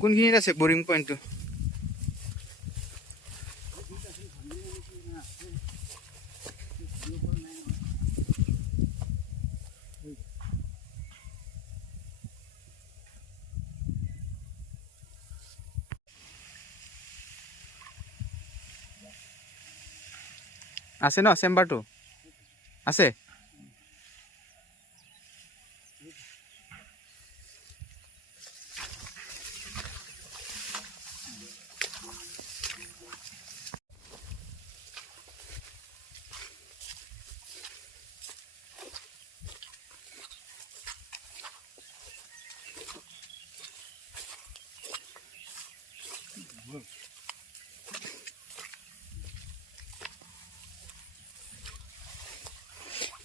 কোনখিনিত আছে বৰিং পইণ্টটো? আছে ন চেম্বাৰটো আছে?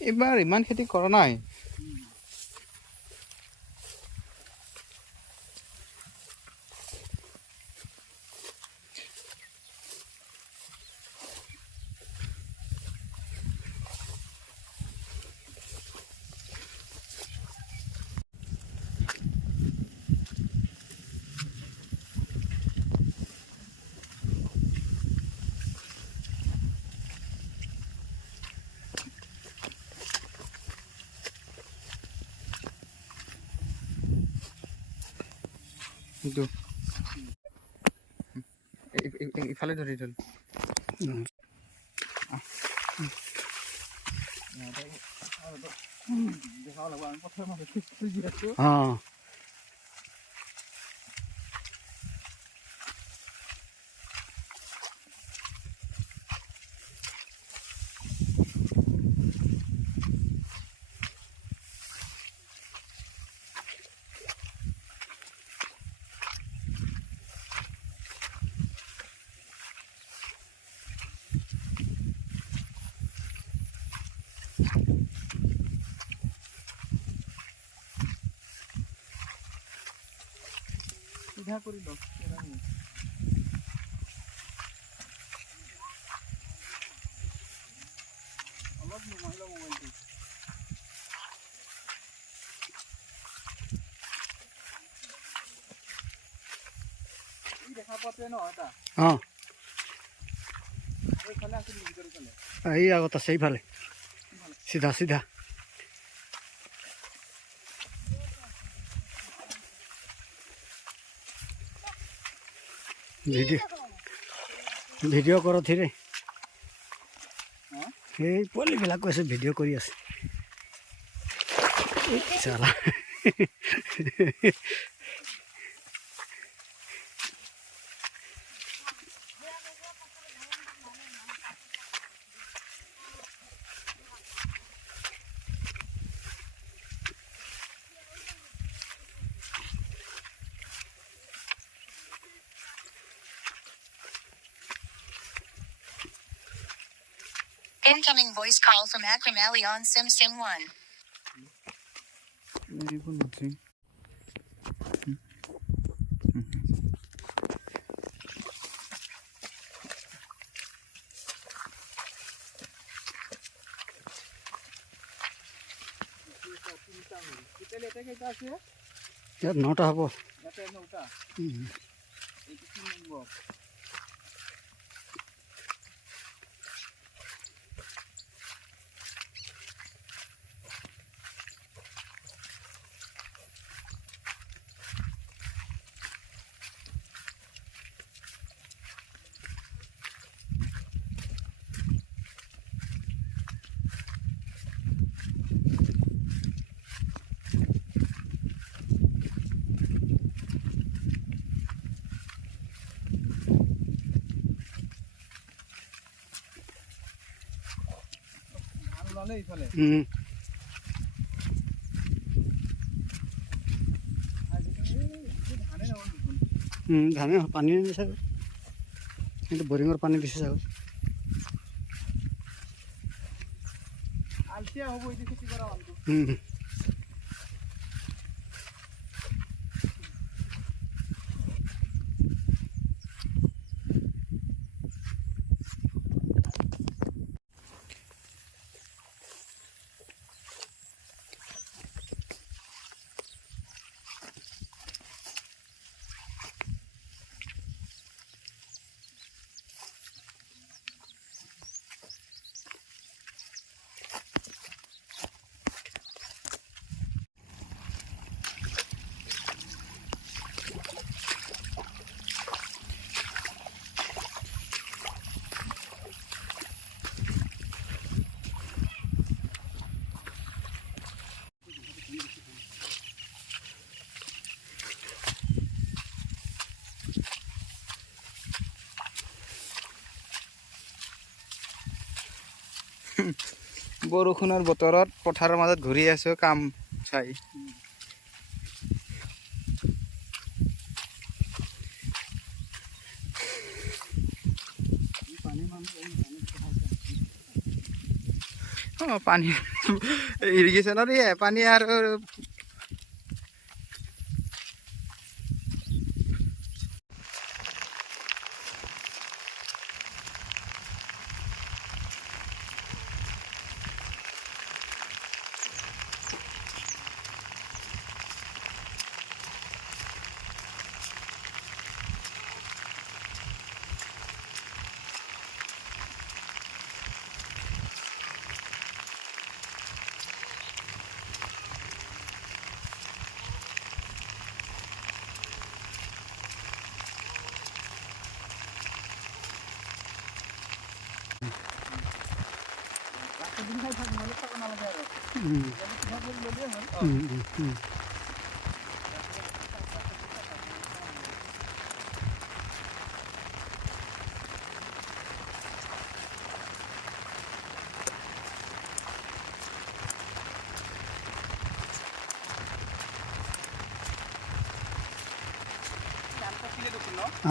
এইবাৰ ইমান খেতি কৰা নাই। কিন্তু ইফালে ধৰি থল। সিধা কৰি লওক। অলপ নুমাই লওক মোবাইলটো। দেখা পাতে ন এটা? এইফালে আছে নেকি ভিতৰৰ ফালে? এই আগত আছে এইফালে চিধা চিধা। ভিডিঅ' কৰ ধীৰে। এই পোৱালিবিলাক কৈছে ভিডিঅ' কৰি আছে। চালা Incoming voice call from Akram Ali on Sim Sim 1. ইয়াত 9টা হ'ব। ধানে পানী দিছে, কিন্তু বৰিঙৰ পানী দিছে চাগৈ। বৰষুণৰ বতৰত পথাৰৰ মাজত ঘূৰি আছোঁ কাম চাই। পানী ইৰিগেশ্যনৰ পানী আৰু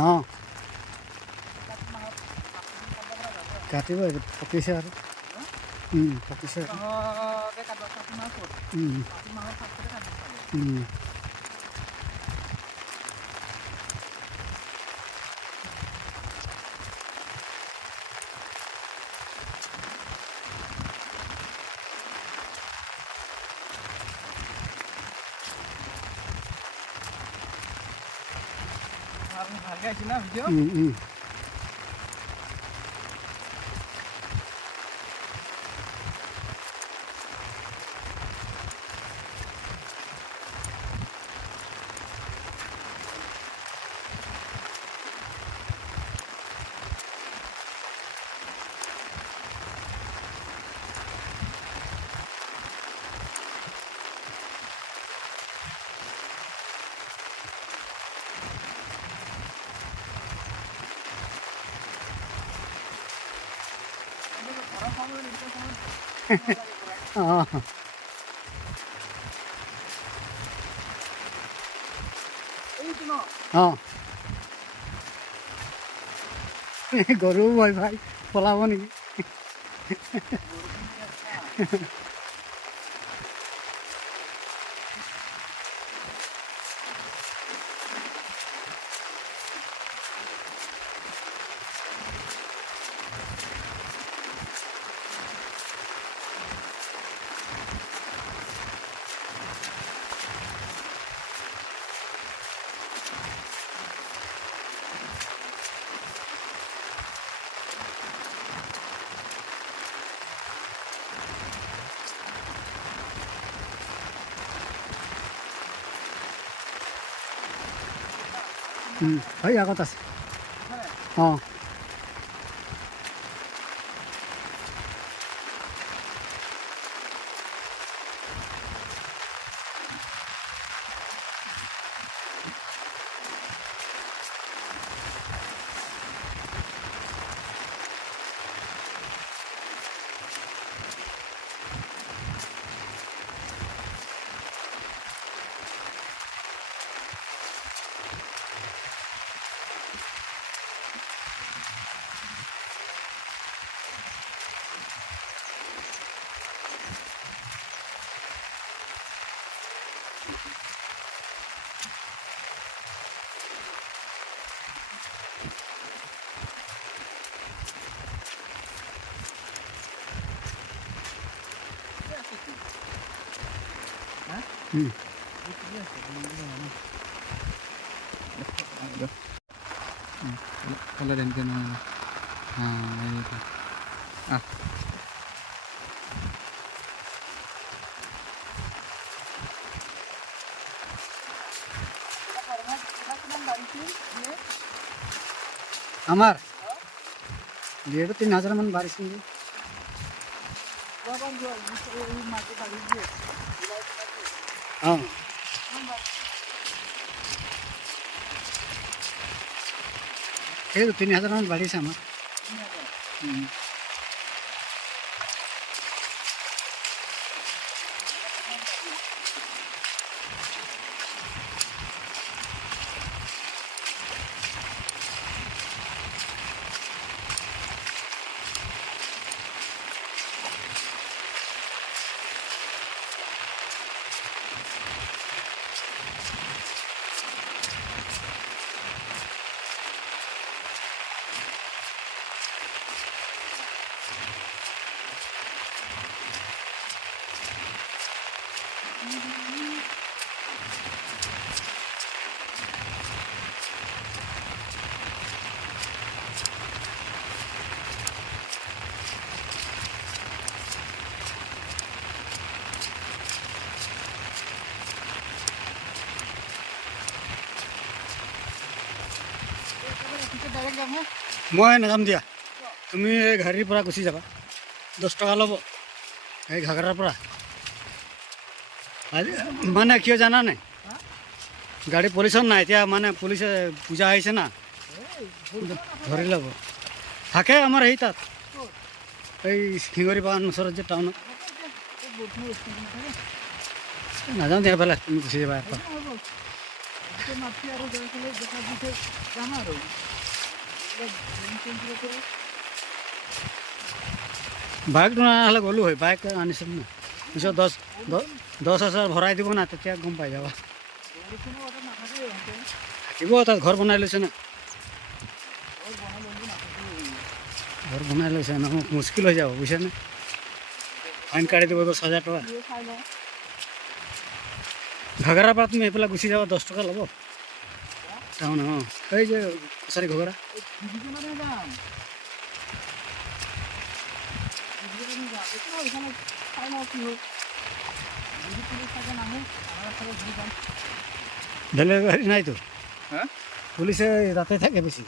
অঁ কাটিব পকিছে আৰু পকিছে ভালকৈ আহিছে না ভিডিঅ'? অঁ অঁ গৰু ভয় ভাই পলাব নেকি? হয় আগত আছে অঁ Kalau dan kena itu আমার বিয়েটা 3000 মান বাড়িছে হ্যাঁ এই তো 3000 মান বাড়িছে আমার মই নাযাম দিয়া তুমি এই গাড়ীৰ পৰা গুচি যাবা 10 টকা ল'ব এই ঘাগৰাৰ পৰা আজি মানে কিয় জানা নাই গাড়ী পলিউশ্যন নাই এতিয়া মানে পুলিচে পূজা আহিছে না ধৰি ল'ব থাকে আমাৰ এই তাত এই শিঙৰি বাগান ওচৰত যে টাউনত নাযাওঁ দিয়া এইফালে তুমি গুচি যাবা এপাক বাইকটো নহ'লে গ'লো হয় বাইক আনিছিলোঁ না পিছত 10,000 ভৰাই দিব না তেতিয়া গম পাই যাবা থাকিব তাত ঘৰ বনাই লৈছে না ঘৰ বনাই লৈছে না মুস্কিল হৈ যাব বুজিছেনে ফাইন কাটি দিব 10,000 টকা ঘাগৰাৰ পৰা তুমি এইফালে গুচি যাবা 10 টকা ল'ব টাউন অঁ এই যে কছাৰী ঘাগৰা বেলেগ গাড়ী নাইতো হ্যাঁ পুলিচে তাতে থাকে বেছি